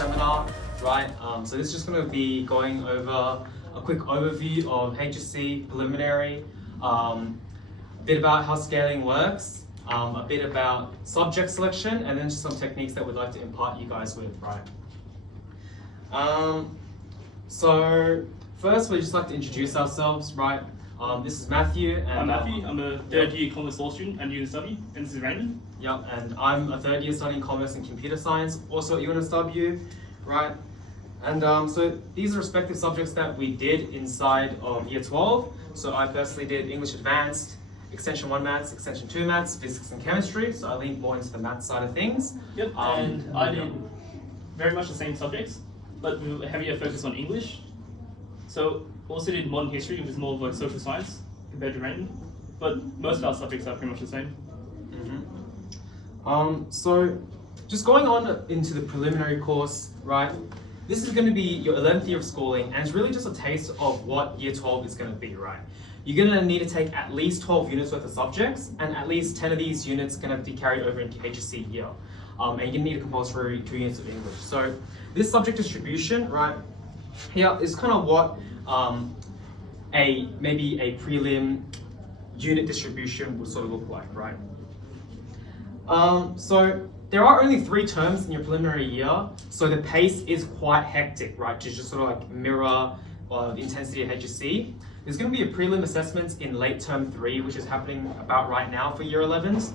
seminar, right? So this is just going to be going over a quick overview of Hsc Preliminary, a bit about how scaling works, a bit about subject selection, and then just some techniques that we'd like to impart you guys with, right? So first, we'd just like to introduce ourselves, right? This is Matthew. And I'm Matthew. I'm a third-year commerce law student at UNSW, and this is Raymond. Yep, and I'm a third year studying commerce and computer science, also at UNSW, right? And so these are respective subjects that we did inside of year 12. So I personally did English Advanced, Extension 1 Maths, Extension 2 Maths, Physics and Chemistry. So I leaned more into the maths side of things. Yep, and I did very much the same subjects, but with a heavier focus on English. So also did modern history, which is more of like social science compared to Raymond. But most of our subjects are pretty much the same. So just going on into the preliminary course, right? This is going to be your 11th year of schooling, and it's really just a taste of what year 12 is going to be, right? You're going to need to take at least 12 units worth of subjects, and at least 10 of these units are going to be carried over into Hsc year. And you're going to need a compulsory 2 units of English. So this subject distribution, right, here is kind of what maybe a prelim unit distribution would sort of look like, right? So there are only 3 terms in your preliminary year, so the pace is quite hectic, right? To just sort of like mirror the intensity of Hsc. There's going to be a prelim assessment in late term 3, which is happening about right now for year 11s.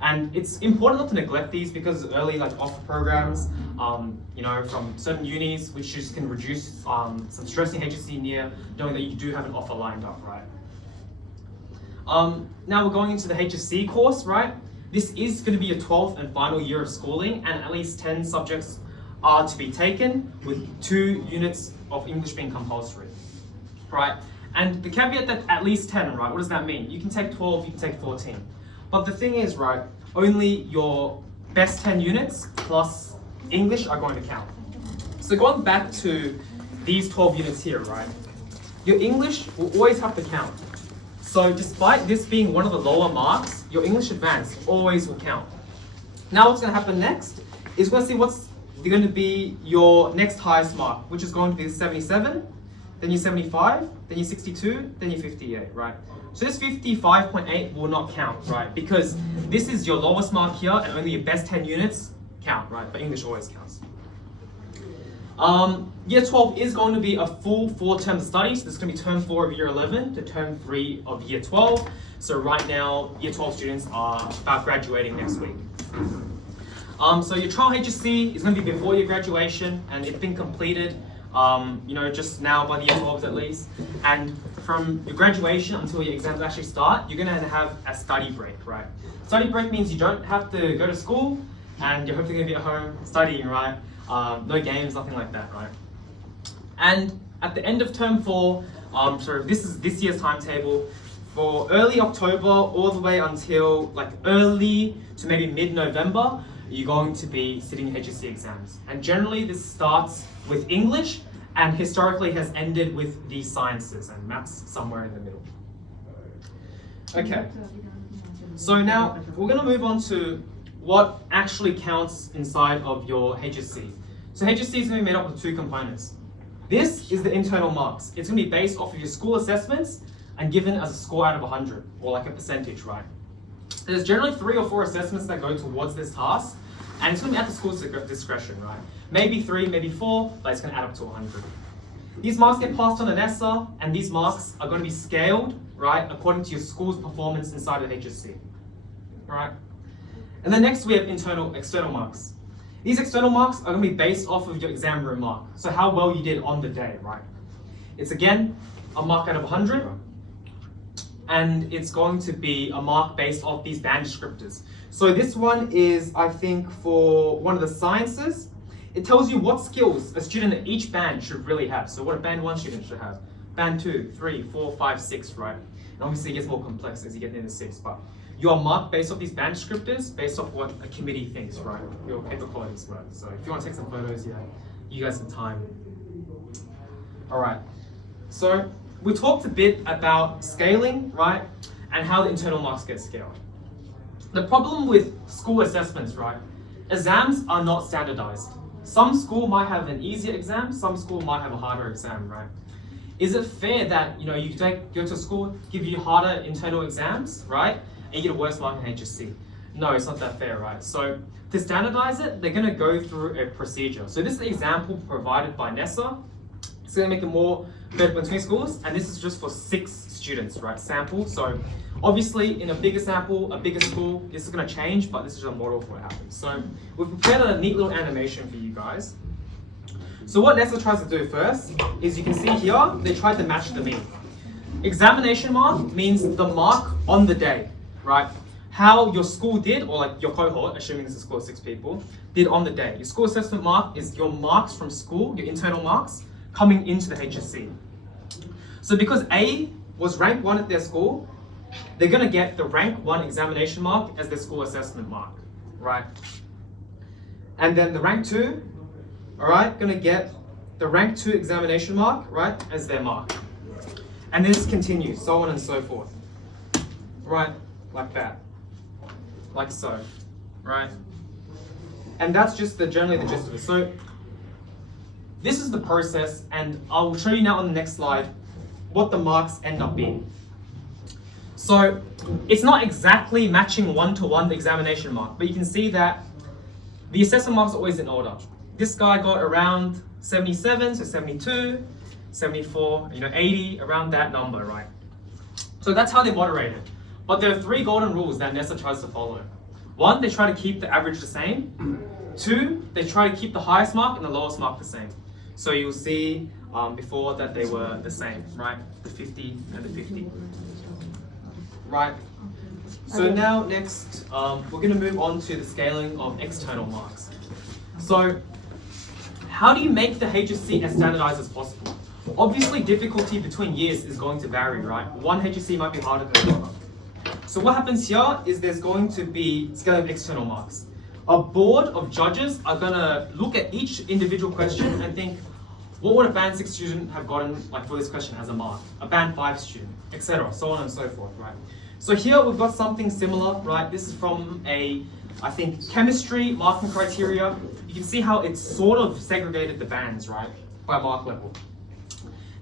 And it's important not to neglect these because early like offer programs, you know, from certain unis, which just can reduce some stress in Hsc year, knowing that you do have an offer lined up, right? Now we're going into the Hsc course, right? This is going to be your 12th and final year of schooling, and at least 10 subjects are to be taken, with 2 units of English being compulsory, right? And the caveat that at least 10, right? What does that mean? You can take 12, you can take 14. But the thing is, right, only your best 10 units plus English are going to count. So going back to these 12 units here, right, your English will always have to count. So despite this being one of the lower marks, your English Advanced always will count. Now what's going to happen next is we're going to see what's going to be your next highest mark, which is going to be 77, then your 75, then your 62, then your 58, right? So this 55.8 will not count, right? Because this is your lowest mark here, and only your best 10 units count, right? But English always counts. Year 12 is going to be a full 4-term study. So this is going to be term 4 of year 11 to term 3 of year 12. So right now, year 12 students are about graduating next week. So your trial Hsc is going to be before your graduation, and it's been completed, you know, just now by the year 12s at least. And from your graduation until your exams actually start, you're going to have a study break, right? Study break means you don't have to go to school, and you're hopefully going to be at home studying, right? No games, nothing like that, right? And at the end of term 4, so this is this year's timetable, for early October all the way until like early to maybe mid-November, you're going to be sitting Hsc exams. And generally this starts with English and historically has ended with the sciences, and maths somewhere in the middle. Okay, so now we're going to move on to what actually counts inside of your Hsc. So Hsc is going to be made up of 2 components. This is the internal marks. It's going to be based off of your school assessments and given as a score out of 100, or like a percentage, right? There's generally 3 or 4 assessments that go towards this task, and it's going to be at the school's discretion, right? Maybe 3, maybe 4, but it's going to add up to 100. These marks get passed on an ESSA, and these marks are going to be scaled, right, according to your school's performance inside of Hsc, right? And then next we have external marks. These external marks are going to be based off of your exam room mark, so how well you did on the day, right? It's again a mark out of 100, and it's going to be a mark based off these band descriptors. So this one is, I think, for one of the sciences. It tells you what skills a student at each band should really have. So what a band 1 student should have. Band 2, 3, 4, 5, 6, right? And obviously it gets more complex as you get into 6, but you are marked based off these band descriptors, based off what a committee thinks, right? Your paper qualities, right? So if you want to take some photos, yeah, you guys have time. All right, so we talked a bit about scaling, right? And how the internal marks get scaled. The problem with school assessments, right? Exams are not standardized. some school might have an easier exam, some school might have a harder exam, right? Is it fair that you go to school, give you harder internal exams, right, and you get a worse mark in HSC? No, it's not that fair, right? So to standardize it, they're going to go through a procedure. So this is the example provided by NESA. It's going to make it more fair between schools, and this is just for 6 students, right? Sample. So obviously, in a bigger sample, a bigger school, this is going to change, but this is a model for what happens. So we've prepared a neat little animation for you guys. So what NESA tries to do first is, you can see here, they tried to match the mean. Examination mark means the mark on the day, right? How your school did, or like your cohort, assuming this is a school of 6 people, did on the day. Your school assessment mark is your marks from school, your internal marks, coming into the HSC. So because A was rank 1 at their school, they're going to get the rank 1 examination mark as their school assessment mark, right? And then the rank 2, all right, going to get the rank 2 examination mark, right, as their mark. And this continues, so on and so forth, right, like that, like so, right? And that's just generally the gist of it. So this is the process, and I'll show you now on the next slide what the marks end up being. So it's not exactly matching 1-to-1 the examination mark, but you can see that the assessment marks are always in order. This guy got around 77, so 72, 74, 80, around that number, right? So that's how they moderate it. But there are 3 golden rules that NESA tries to follow. 1, they try to keep the average the same. 2, they try to keep the highest mark and the lowest mark the same. So you'll see before that they were the same, right? The 50 and the 50. Right. So now next, we're going to move on to the scaling of external marks. So how do you make the HSC as standardized as possible? Obviously, difficulty between years is going to vary, right? One HSC might be harder than another. So what happens here is there's going to be scaling of external marks. A board of judges are going to look at each individual question and think, what would a band 6 student have gotten for this question as a mark? A band 5 student, etc., so on and so forth, right? So here we've got something similar, right? This is from I think, chemistry marking criteria. You can see how it's sort of segregated the bands, right, by mark level.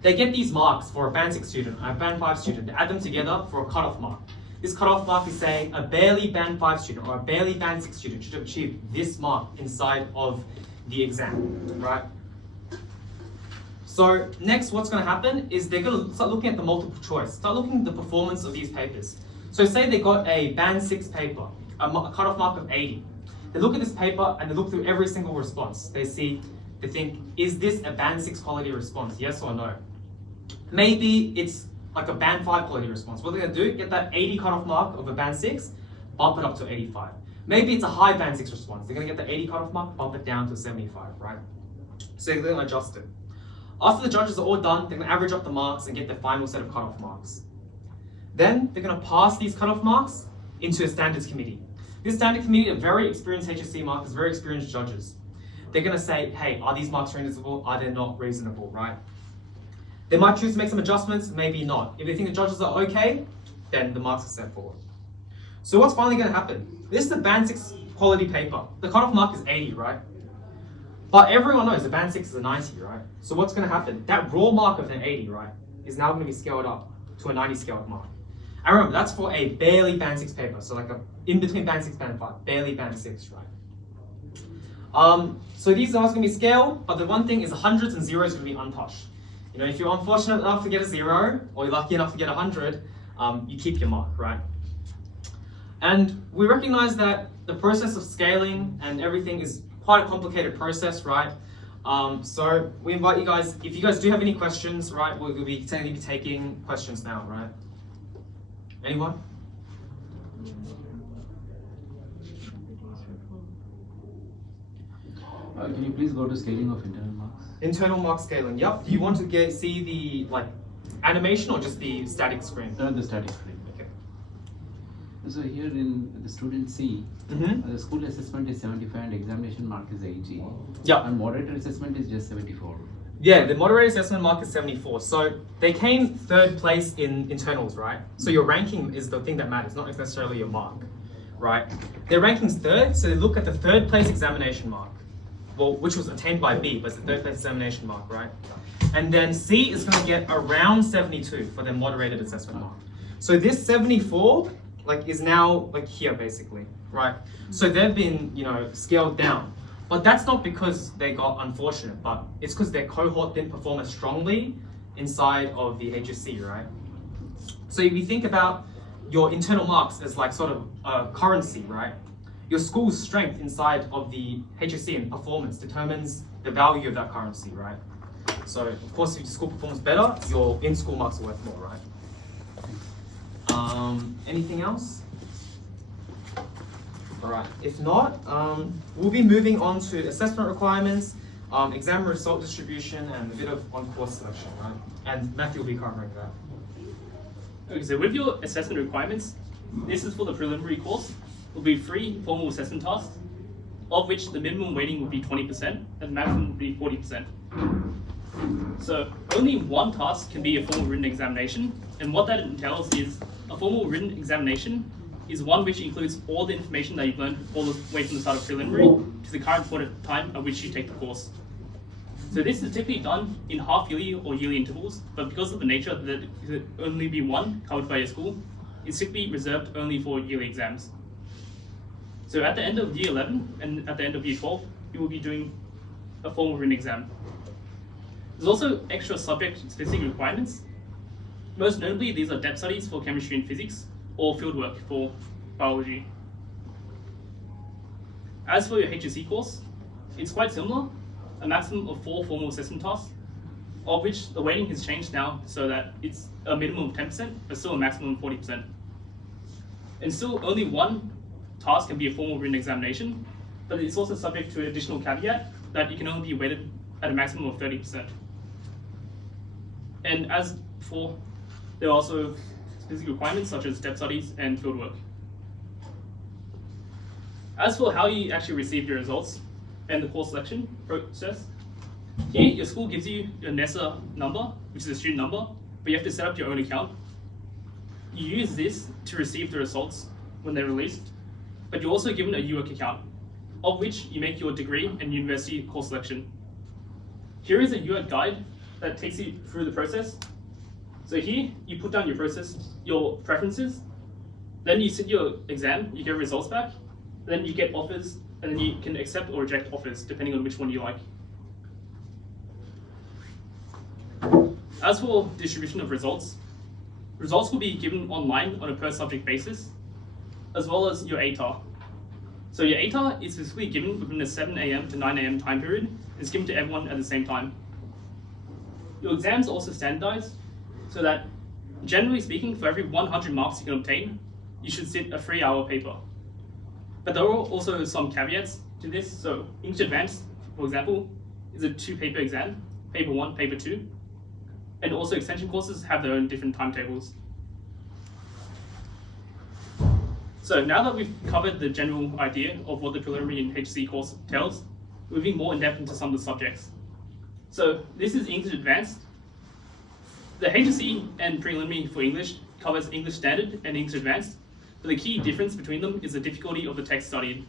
They get these marks for a band 6 student and a band 5 student. They add them together for a cutoff mark. This cutoff mark is saying a barely band 5 student or a barely band 6 student should achieve this mark inside of the exam, right? So next, what's going to happen is they're going to start looking at the multiple choice, start looking at the performance of these papers. So say they got a band 6 paper, a cutoff mark of 80. They look at this paper and they look through every single response. They think, is this a band 6 quality response, yes or no? Maybe it's like a band 5 quality response. What they're going to do, get that 80 cutoff mark of a band 6, bump it up to 85. Maybe it's a high band 6 response. They're going to get the 80 cutoff mark, bump it down to 75, right? So they're going to adjust it. After the judges are all done, they're going to average up the marks and get their final set of cutoff marks. Then they're going to pass these cutoff marks into a standards committee. This standard committee are very experienced HSC markers, very experienced judges. They're going to say, hey, are these marks reasonable? Are they not reasonable, right? They might choose to make some adjustments, maybe not. If they think the judges are okay, then the marks are set forward. So what's finally going to happen? This is the band 6 quality paper. The cutoff mark is 80, right? But everyone knows the band 6 is a 90, right? So what's going to happen? That raw mark of an 80, right, is now going to be scaled up to a 90 scaled mark. And remember, that's for a barely band 6 paper. So like a in between band 6 and band 5, barely band 6, right? So these are going to be scaled, but the one thing is the hundreds and zeros are going to be untouched. If you're unfortunate enough to get a 0, or you're lucky enough to get 100, you keep your mark, right? And we recognize that the process of scaling and everything is quite a complicated process, right? So we invite you guys, if you guys do have any questions, right, we'll be taking questions now, right? Anyone? Can you please go to scaling of internal marks? Internal mark scaling, yep. Do you want to see the animation or just the static screen? The static screen. Okay. So here in the student C, the school assessment is 75 and examination mark is 80. Yeah. And moderator assessment is just 74. Yeah, the moderator assessment mark is 74. So they came 3rd place in internals, right? So your ranking is the thing that matters, not necessarily your mark, right? Their ranking's 3rd, so they look at the 3rd place examination mark. well, which was attained by B, but it's the third place examination mark, right? And then C is going to get around 72 for their moderated assessment mark. So this 74, like, is now like here basically, right? So they've been, you know, scaled down. But that's not because they got unfortunate, but it's because their cohort didn't perform as strongly inside of the HSC, right? So if you think about your internal marks as like sort of a currency, right? Your school's strength inside of the HSC and performance determines the value of that currency, right? So of course, if your school performs better, your in-school marks are worth more, right? Anything else? All right, if not, we'll be moving on to assessment requirements, exam result distribution, and a bit of on-course selection, right? And Matthew will be covering that. Okay, so with your assessment requirements, this is for the preliminary course. Will be 3 formal assessment tasks, of which the minimum weighting would be 20% and the maximum would be 40%. So only one task can be a formal written examination, and what that entails is a formal written examination is one which includes all the information that you've learned all the way from the start of preliminary to the current point of time at which you take the course. So this is typically done in half-yearly or yearly intervals, but because of the nature that there could only be one covered by your school, it's typically reserved only for yearly exams. So at the end of year 11 and at the end of year 12, you will be doing a formal written exam. There's also extra subject-specific requirements. Most notably, these are depth studies for chemistry and physics, or fieldwork for biology. As for your HSC course, it's quite similar, a maximum of 4 formal assessment tasks, of which the weighting has changed now so that it's a minimum of 10%, but still a maximum of 40%. And still only one task can be a formal written examination, but it's also subject to an additional caveat that it can only be weighted at a maximum of 30%. And as before, there are also specific requirements such as depth studies and fieldwork. As for how you actually receive your results and the course selection process, here your school gives you your NESA number, which is a student number, but you have to set up your own account. You use this to receive the results when they're released, but you're also given a UWork account, of which you make your degree and university course selection. Here is a UWork guide that takes you through the process. So here, you put down your process, your preferences, then you sit your exam, you get results back, then you get offers, and then you can accept or reject offers, depending on which one you like. As for distribution of results will be given online on a per subject basis, as well as your ATAR. So your ATAR is specifically given within the 7 AM to 9 AM time period, and it's given to everyone at the same time. Your exams are also standardized, so that generally speaking, for every 100 marks you can obtain, you should sit a 3-hour paper. But there are also some caveats to this. So English Advanced, for example, is a 2-paper exam, paper 1, paper 2. And also extension courses have their own different timetables. So now that we've covered the general idea of what the preliminary and HSC course entails, we're moving more in depth into some of the subjects. So this is English Advanced. The HSC and preliminary for English covers English Standard and English Advanced, but the key difference between them is the difficulty of the text studied.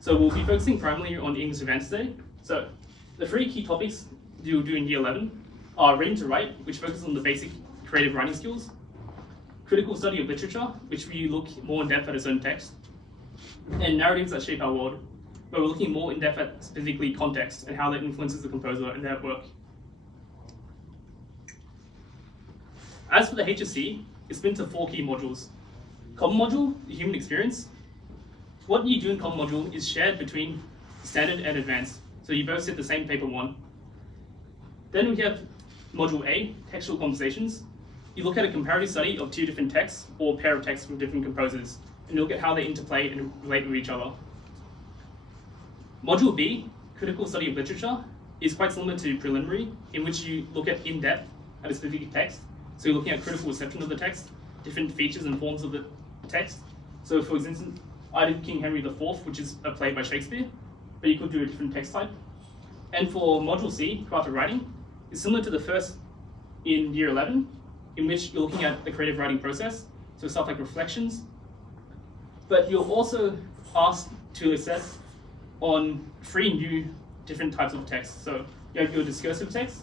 So we'll be focusing primarily on English Advanced today. So the 3 key topics you'll do in year 11 are reading to write, which focuses on the basic creative writing skills, critical study of literature, which we look more in depth at its own text, and narratives that shape our world, where we're looking more in depth at specifically context and how that influences the composer and their work. As for the HSC, it's split into 4 key modules. Common module, the human experience. What you do in common module is shared between standard and advanced, so you both sit the same paper 1. Then we have module A, textual conversations. You look at a comparative study of 2 different texts or a pair of texts from different composers, and you look at how they interplay and relate with each other. Module B, critical study of literature, is quite similar to preliminary, in which you look at in-depth at a specific text. So you're looking at critical reception of the text, different features and forms of the text. So for instance, I did King Henry IV, which is a play by Shakespeare, but you could do a different text type. And for module C, craft of writing, is similar to the first in year 11, in which you're looking at the creative writing process, so stuff like reflections. But you're also asked to assess on 3 new different types of text. So you have your discursive text,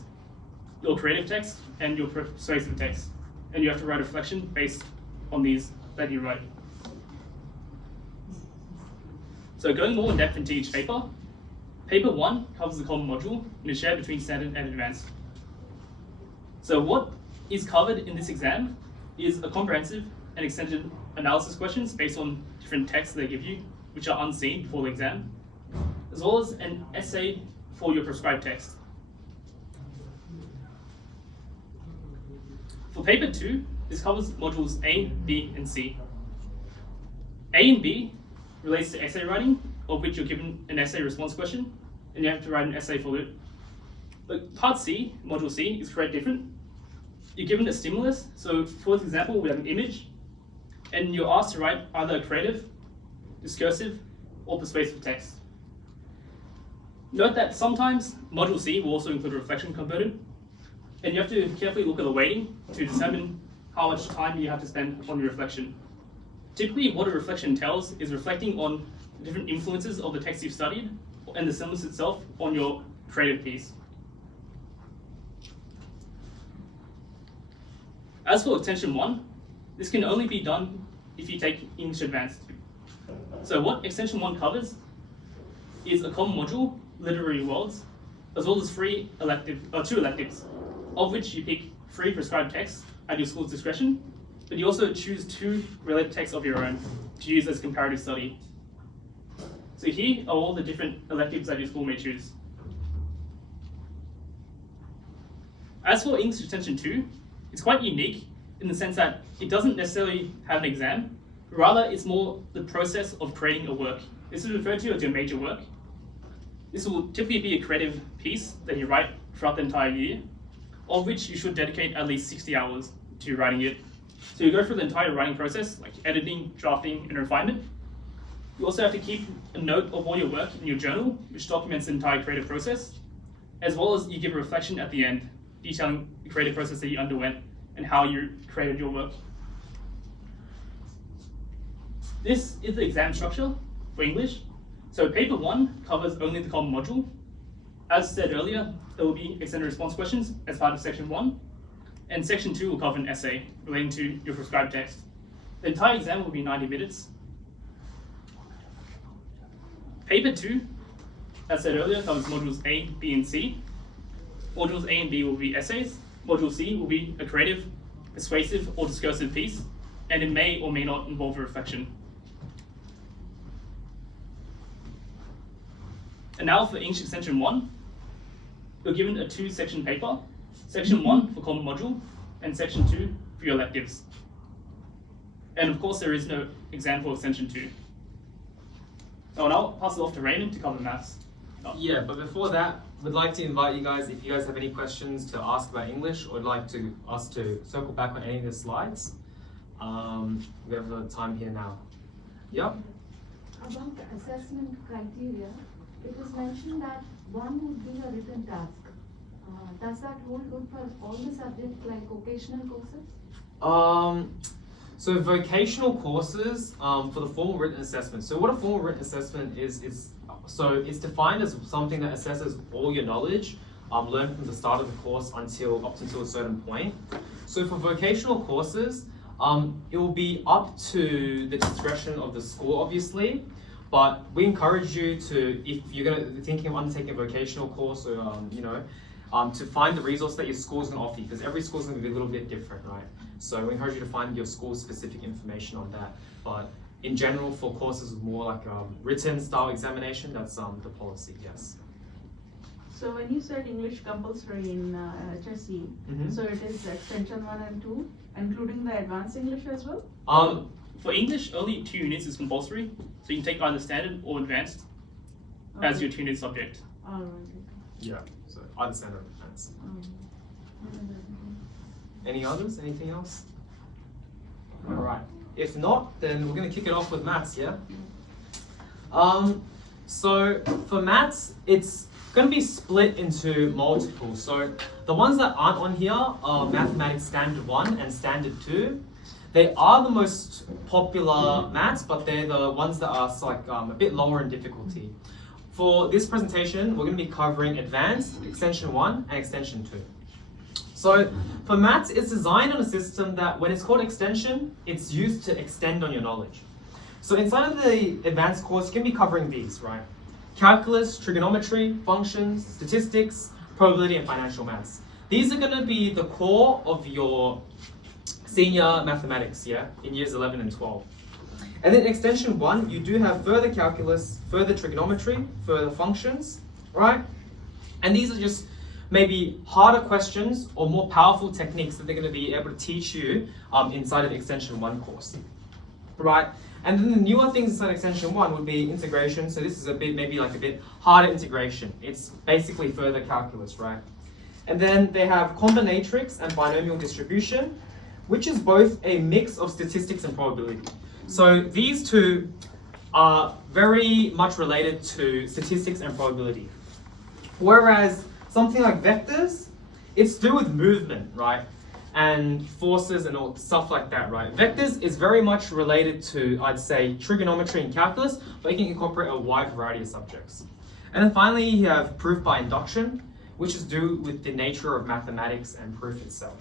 your creative text, and your persuasive text. And you have to write a reflection based on these that you write. So going more in depth into each paper, paper 1 covers the common module and is shared between standard and advanced. So what is covered in this exam is a comprehensive and extended analysis questions based on different texts they give you, which are unseen before the exam, as well as an essay for your prescribed text. For paper 2, this covers modules A, B, and C. A and B relates to essay writing, of which you're given an essay response question, and you have to write an essay for it. But part C, module C, is quite different. You're given a stimulus, so for example, we have an image, and you're asked to write either a creative, discursive, or persuasive text. Note that sometimes module C will also include a reflection component, and you have to carefully look at the weighting to determine how much time you have to spend on your reflection. Typically, what a reflection entails is reflecting on different influences of the text you've studied and the syllabus itself on your creative piece. As for extension 1, this can only be done if you take English Advanced. So what extension 1 covers is a common module, literary worlds, as well as two electives, of which you pick 3 prescribed texts at your school's discretion, but you also choose 2 related texts of your own to use as comparative study. So here are all the different electives that your school may choose. As for English Extension 2, it's quite unique in the sense that it doesn't necessarily have an exam, rather it's more the process of creating a work. This is referred to as your major work. This will typically be a creative piece that you write throughout the entire year, of which you should dedicate at least 60 hours to writing it. So you go through the entire writing process, like editing, drafting, and refinement. You also have to keep a note of all your work in your journal, which documents the entire creative process, as well as you give a reflection at the end, detailing the creative process that you underwent and how you created your work. This is the exam structure for English. So paper 1 covers only the common module. As said earlier, there will be extended response questions as part of section 1, and section 2 will cover an essay relating to your prescribed text. The entire exam will be 90 minutes. Paper 2, as said earlier, covers modules A, B, and C. Modules A and B will be essays. Module C will be a creative, persuasive, or discursive piece, and it may or may not involve a reflection. And now for English Extension 1, you're given a 2-section paper, Section 1 for common module, and Section 2 for your electives. And of course, there is no exam for Extension 2. So I'll pass it off to Raymond to cover maths. Yeah, but before that, we'd like to invite you guys, if you guys have any questions to ask about English or would like us to circle back on any of the slides, we have the time here now. Yep. About the assessment criteria, it was mentioned that one would be a written task. Does that hold good for all the subjects like vocational courses? So vocational courses for the formal written assessment. So what a formal written assessment is it's defined as something that assesses all your knowledge learned from the start of the course up until a certain point. So for vocational courses, it will be up to the discretion of the school, obviously. But we encourage you to, if you're thinking of undertaking a vocational course, or to find the resource that your school is going to offer you, because every school is going to be a little bit different, right? So we encourage you to find your school's specific information on that. But in general, for courses with more like written style examination, that's the policy, yes. So when you said English compulsory in Hsc, so it is extension 1 and 2, including the advanced English as well? For English, only 2 units is compulsory, so you can take either standard or advanced as your 2-unit subject. All right. Yeah, so either standard or advanced. Any others? Anything else? All right. If not, then we're going to kick it off with maths, yeah? So for maths, it's going to be split into multiples. So the ones that aren't on here are Mathematics Standard 1 and Standard 2. They are the most popular maths, but they're the ones that are like a bit lower in difficulty. for this presentation, we're going to be covering Advanced, Extension 1, and Extension 2. So for maths, it's designed on a system that when it's called extension, it's used to extend on your knowledge. So inside of the advanced course, you can be covering these, right? Calculus, trigonometry, functions, statistics, probability, and financial maths. These are going to be the core of your senior mathematics, yeah, in years 11 and 12. And then extension 1, you do have further calculus, further trigonometry, further functions, right? And these are just maybe harder questions or more powerful techniques that they're going to be able to teach you inside of the extension 1 course, right? And then the newer things inside extension 1 would be integration. So this is a bit, maybe like a bit harder integration. It's basically further calculus, right? And then they have combinatorics and binomial distribution, which is both a mix of statistics and probability. So these two are very much related to statistics and probability. Whereas something like vectors, it's to do with movement, right? And forces and all stuff like that, right? Vectors is very much related to, I'd say, trigonometry and calculus, but you can incorporate a wide variety of subjects. And then finally, you have proof by induction, which is to do with the nature of mathematics and proof itself.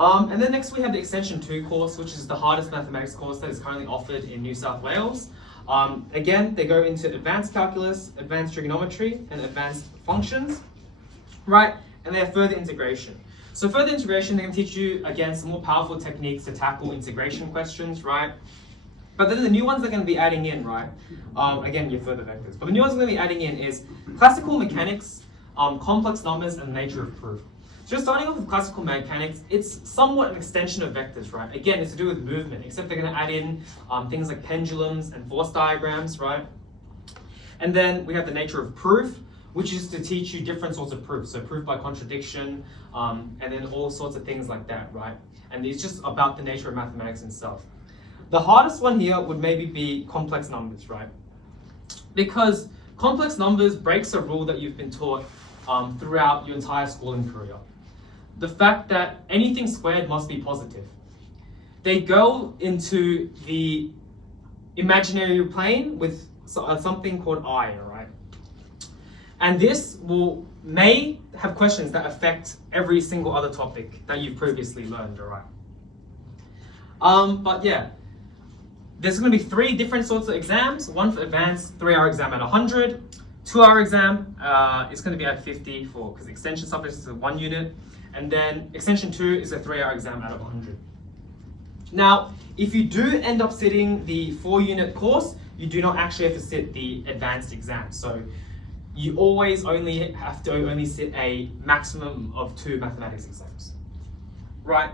And then next we have the Extension 2 course, which is the hardest mathematics course that is currently offered in New South Wales. Again, they go into advanced calculus, advanced trigonometry, and advanced functions, right? And they have further integration. So further integration, they can teach you, again, some more powerful techniques to tackle integration questions, right? But then the new ones they're going to be adding in, right? Again, your further vectors. But the new ones they're going to be adding in is classical mechanics, complex numbers, and the nature of proof. So just starting off with classical mechanics, it's somewhat an extension of vectors, right? Again, it's to do with movement, except they're going to add in things like pendulums and force diagrams, right? And then we have the nature of proof, which is to teach you different sorts of proofs. So proof by contradiction, and then all sorts of things like that, right? And it's just about the nature of mathematics itself. The hardest one here would maybe be complex numbers, right? Because complex numbers breaks a rule that you've been taught throughout your entire schooling career. The fact that anything squared must be positive. They go into the imaginary plane with something called I, right? And this may have questions that affect every single other topic that you've previously learned, all right? But yeah, there's going to be 3 different sorts of exams. One for advanced, 3-hour exam at 100. 2-hour exam, it's going to be at 50 because extension subjects is a 1 unit. And then extension 2 is a 3-hour exam out of 100. Now, if you do end up sitting the 4-unit course, you do not actually have to sit the advanced exam. So you always only have to sit a maximum of 2 mathematics exams, right?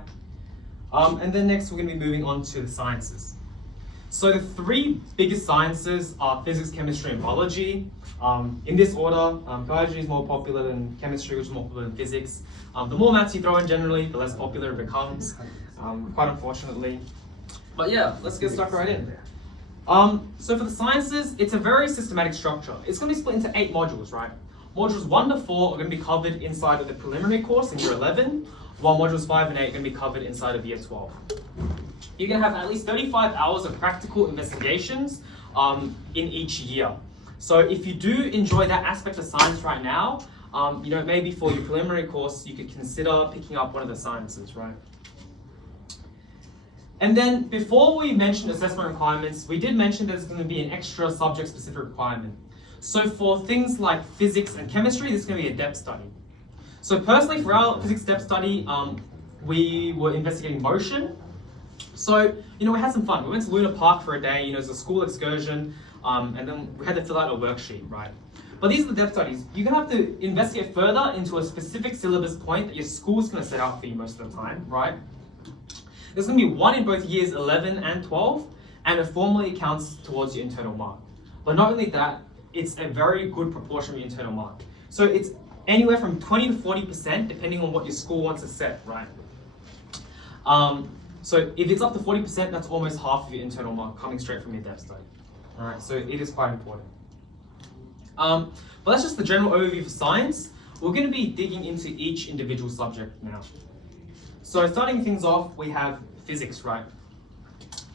And then next we're going to be moving on to the sciences. So the 3 biggest sciences are physics, chemistry, and biology. In this order, biology is more popular than chemistry, which is more popular than physics. The more maths you throw in generally, the less popular it becomes, quite unfortunately. But yeah, let's get stuck right in. So for the sciences, it's a very systematic structure. It's going to be split into 8 modules, right? Modules 1 to 4 are going to be covered inside of the preliminary course in year 11, while modules 5 and 8 are going to be covered inside of year 12. You're going to have at least 35 hours of practical investigations in each year. So if you do enjoy that aspect of science right now, maybe for your preliminary course, you could consider picking up one of the sciences, right? And then before we mentioned assessment requirements, we did mention there's going to be an extra subject-specific requirement. So for things like physics and chemistry, this is going to be a depth study. So personally, for our physics depth study, we were investigating motion. So, we had some fun. We went to Luna Park for a day, it was a school excursion, and then we had to fill out a worksheet, right? But these are the depth studies. You're going to have to investigate further into a specific syllabus point that your school's going to set out for you most of the time, right? There's going to be 1 in both years 11 and 12, and it formally counts towards your internal mark. But not only that, it's a very good proportion of your internal mark. So it's anywhere from 20 to 40%, depending on what your school wants to set, right? So if it's up to 40%, that's almost half of your internal mark coming straight from your depth study. All right, so it is quite important. But that's just the general overview for science. We're going to be digging into each individual subject now. So starting things off, we have physics, right?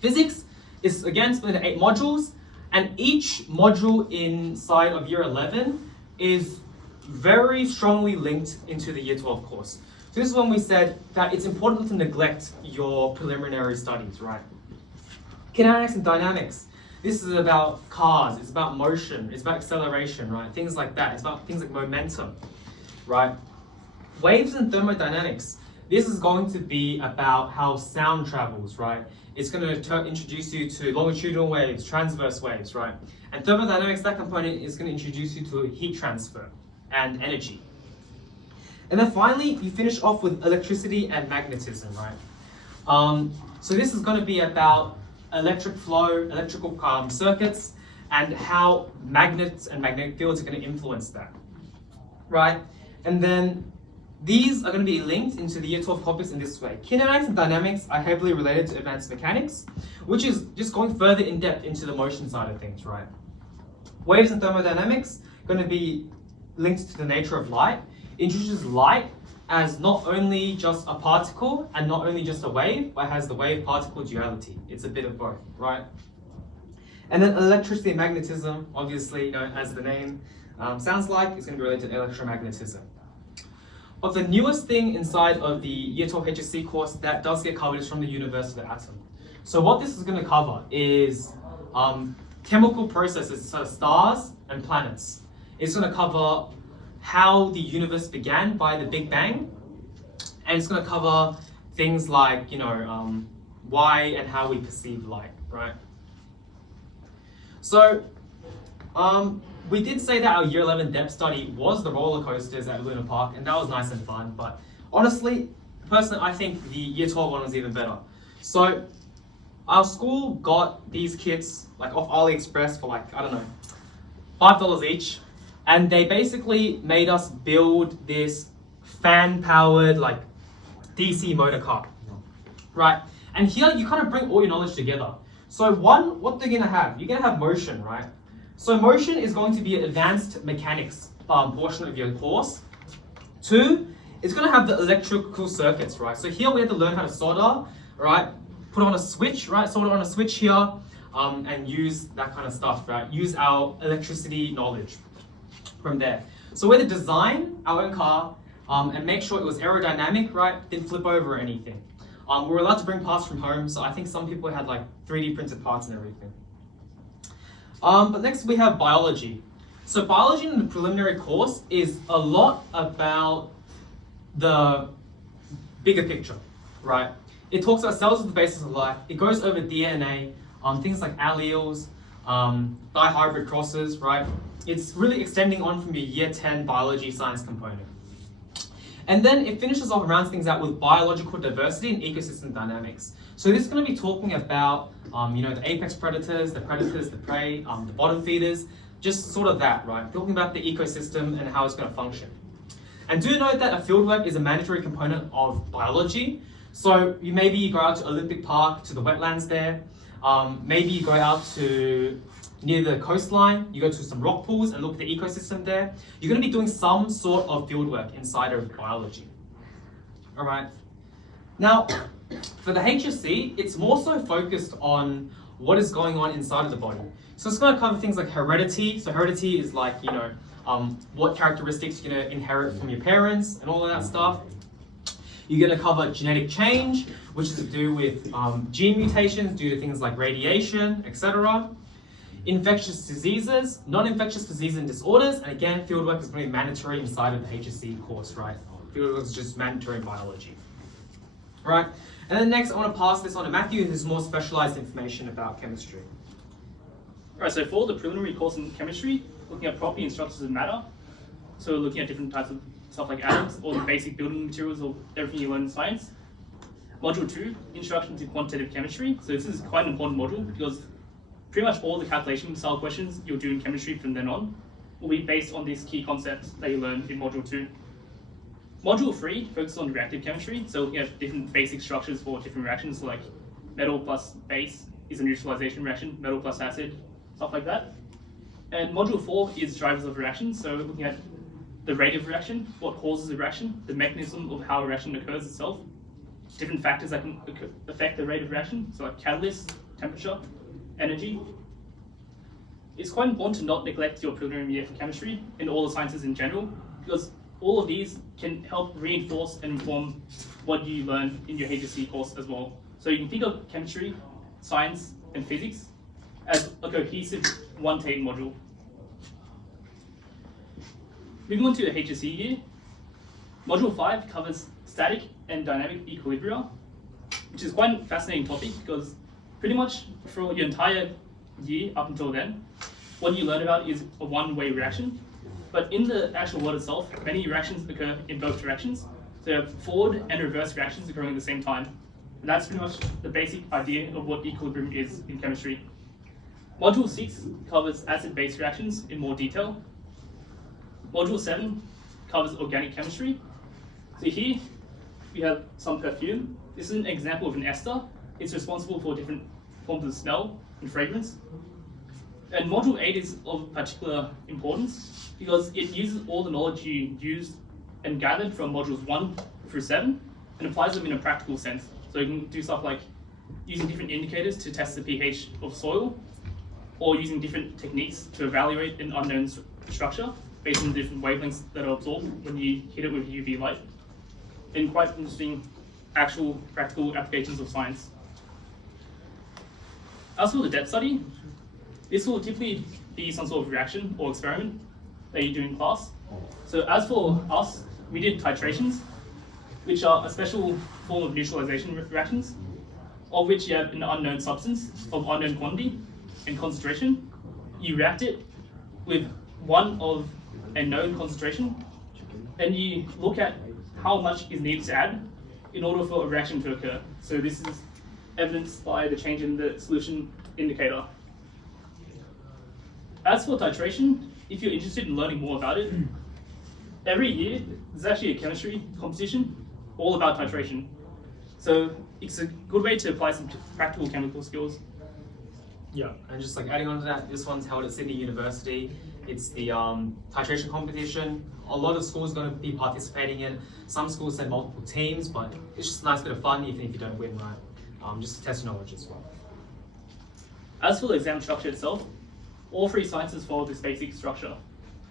Physics is again split into 8 modules, And each module inside of year 11 is very strongly linked into the year 12 course. So this is when we said that it's important to neglect your preliminary studies, right? Kinetics and Dynamics. This is about cars, it's about motion, it's about acceleration, right? Things like that. It's about things like momentum, right? Waves and thermodynamics. This is going to be about how sound travels, right? It's going to introduce you to longitudinal waves, transverse waves, right? And thermodynamics, that component is going to introduce you to heat transfer and energy. And then finally, you finish off with electricity and magnetism, right? So this is going to be about electric flow, electrical circuits, and how magnets and magnetic fields are going to influence that, right? And then these are going to be linked into the year 12 topics in this way. Kinetics and dynamics are heavily related to advanced mechanics, which is just going further in depth into the motion side of things, right? Waves and thermodynamics are going to be linked to the nature of light. It introduces light as not only just a particle and not only just a wave, but has the wave-particle duality. It's a bit of both, right? And then electricity and magnetism, obviously, as the name sounds like, is going to be related to electromagnetism. But the newest thing inside of the Year 12 Hsc course that does get covered is from the universe of the atom. So what this is going to cover is chemical processes, so stars and planets. It's going to cover how the universe began by the Big Bang, and it's going to cover things like, why and how we perceive light, right? So, we did say that our Year 11 depth study was the roller coasters at Luna Park, and that was nice and fun, but honestly, personally, I think the Year 12 one was even better. So, our school got these kits, off AliExpress for $5 each. And they basically made us build this fan-powered, DC motor car, right? And here you kind of bring all your knowledge together. So one, what they're gonna have? You're gonna have motion, right? So motion is going to be an advanced mechanics portion of your course. Two, it's gonna have the electrical circuits, right? So here we have to learn how to solder, right? Put on a switch, right? Solder on a switch here, and use that kind of stuff, right? Use our electricity knowledge from there. So we're to design our own car and make sure it was aerodynamic, right? Didn't flip over or anything. We were allowed to bring parts from home, so I think some people had 3D printed parts and everything. But next we have biology. So biology in the preliminary course is a lot about the bigger picture, right? It talks about cells as the basis of life. It goes over DNA, things like alleles, dihybrid crosses, right? It's really extending on from your Year 10 biology science component. And then it finishes off and rounds things out with biological diversity and ecosystem dynamics. So this is going to be talking about, the apex predators, the prey, the bottom feeders, just sort of that, right? Talking about the ecosystem and how it's going to function. And do note that a fieldwork is a mandatory component of biology. So maybe you go out to Olympic Park, to the wetlands there. Maybe you go out to near the coastline, you go to some rock pools and look at the ecosystem there. You're going to be doing some sort of fieldwork inside of biology. All right. Now, for the HSC, it's more so focused on what is going on inside of the body. So it's going to cover things like heredity. So heredity is what characteristics you're going to inherit from your parents and all of that stuff. You're going to cover genetic change, which is to do with gene mutations due to things like radiation, etc. Infectious diseases, non-infectious diseases and disorders, and again, fieldwork is going to be mandatory inside of the HSC course, right? Fieldwork is just mandatory in biology, right? And then next, I want to pass this on to Matthew, who's more specialized information about chemistry. Alright, so for the preliminary course in chemistry, looking at property and structures of matter, so looking at different types of stuff like atoms, all the basic building materials of everything you learn in science. Module 2, Introduction to Quantitative Chemistry. So this is quite an important module because pretty much all the calculation style questions you'll do in chemistry from then on will be based on these key concepts that you learned in Module 2. Module 3 focuses on reactive chemistry, so looking at different basic structures for different reactions, like metal plus base is a neutralization reaction, metal plus acid, stuff like that. And Module 4 is drivers of reactions, so looking at the rate of reaction, what causes a reaction, the mechanism of how a reaction occurs itself, different factors that can affect the rate of reaction, so like catalyst, temperature, energy. it's quite important to not neglect your preliminary year for chemistry and all the sciences in general, because all of these can help reinforce and inform what you learn in your HSC course as well. So you can think of chemistry, science, and physics as a cohesive one-tape module. Moving on to the HSC year, Module 5 covers static and dynamic equilibria, which is quite a fascinating topic because pretty much for your entire year up until then, what you learn about is a one-way reaction. But in the actual world itself, many reactions occur in both directions. So you have forward and reverse reactions occurring at the same time. And that's pretty much the basic idea of what equilibrium is in chemistry. Module 6 covers acid-base reactions in more detail. Module 7 covers organic chemistry. So here we have some perfume. This is an example of an ester. It's responsible for different forms of smell and fragrance. And Module 8 is of particular importance because it uses all the knowledge you used and gathered from Modules 1 through 7 and applies them in a practical sense. So you can do stuff like using different indicators to test the pH of soil, or using different techniques to evaluate an unknown structure based on the different wavelengths that are absorbed when you hit it with UV light. And quite interesting actual practical applications of science. As for the depth study, this will typically be some sort of reaction or experiment that you do in class. So as for us, we did titrations, which are a special form of neutralization reactions, of which you have an unknown substance of unknown quantity and concentration. You react it with one of a known concentration, and you look at how much is needed to add in order for a reaction to occur. So this is evidenced by the change in the solution indicator. As for titration, if you're interested in learning more about it, every year there's actually a chemistry competition all about titration. So it's a good way to apply some practical chemical skills. Yeah, and just like adding on to that, this one's held at Sydney University. It's the titration competition. A lot of schools are going to be participating in. Some schools send multiple teams, but it's just a nice bit of fun even if you don't win, right? Just to test your knowledge as well. As for the exam structure itself, all three sciences follow this basic structure.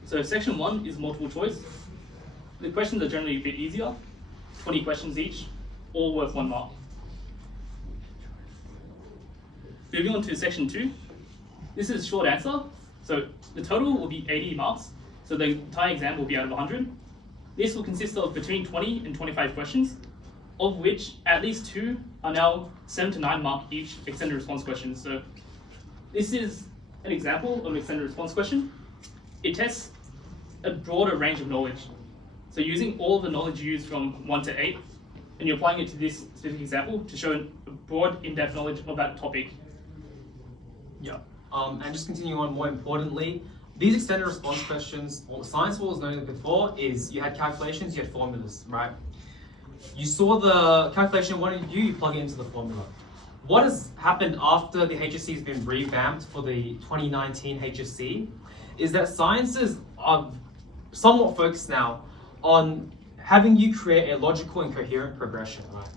So section 1 is multiple choice. The questions are generally a bit easier, 20 questions each, all worth 1 mark. Moving on to section 2, this is short answer. So the total will be 80 marks, so the entire exam will be out of 100. This will consist of between 20 and 25 questions, of which at least 2 are now 7 to 9 mark each extended response questions. So this is an example of an extended response question. It tests a broader range of knowledge. So using all the knowledge you use from 1 to 8, and you're applying it to this specific example to show a broad, in-depth knowledge of that topic. Yeah. And just continuing on, more importantly, these extended response questions, or science was noted before, is you had calculations, you had formulas, right? You saw the calculation, what did you plug it into the formula? What has happened after the HSC has been revamped for the 2019 HSC is that sciences are somewhat focused now on having you create a logical and coherent progression, right?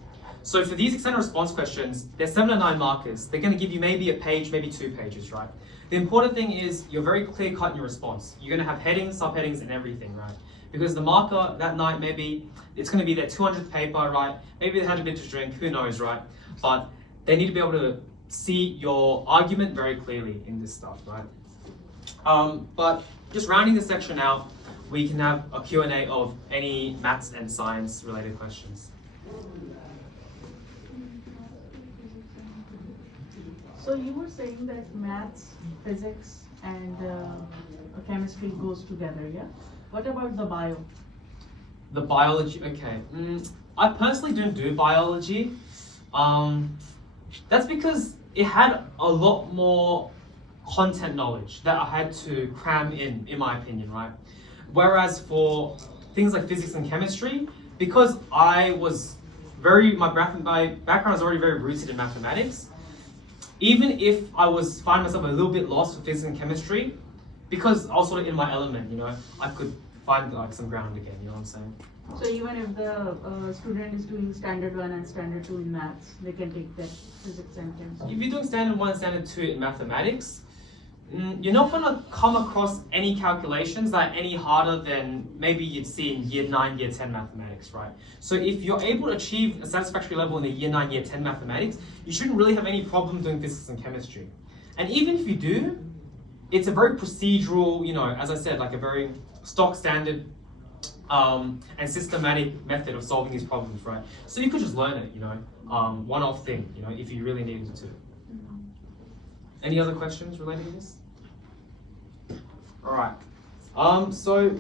So for these extended response questions, there's 7 to 9 markers. They're going to give you maybe a page, maybe 2 pages, right? The important thing is you're very clear cut in your response. You're going to have headings, subheadings, and everything, right? Because the marker that night, maybe it's going to be their 200th paper, right? Maybe they had a bit to drink, who knows, right? But they need to be able to see your argument very clearly in this stuff, right? But just rounding this section out, we can have a Q&A of any maths and science related questions. So you were saying that maths, physics, and chemistry goes together, yeah? What about the bio? The biology, okay. I personally don't do biology. That's because it had a lot more content knowledge that I had to cram in my opinion, right? Whereas for things like physics and chemistry, because I was my background is already very rooted in mathematics, even if I find myself a little bit lost with physics and chemistry, because I was sort of in my element, you know, I could find like some ground again, you know what I'm saying? So even if the student is doing standard 1 and standard 2 in maths, they can take that physics and chemistry. If you're doing standard 1 and standard 2 in mathematics, you're not going to come across any calculations that are any harder than maybe you'd see in year 9, year 10 mathematics, right? So if you're able to achieve a satisfactory level in the year 9, year 10 mathematics, you shouldn't really have any problem doing physics and chemistry. And even if you do, it's a very procedural, you know, as I said, like a very stock standard and systematic method of solving these problems, right? So you could just learn it, you know, one-off thing, you know, if you really needed to. Any other questions related to this? All right. So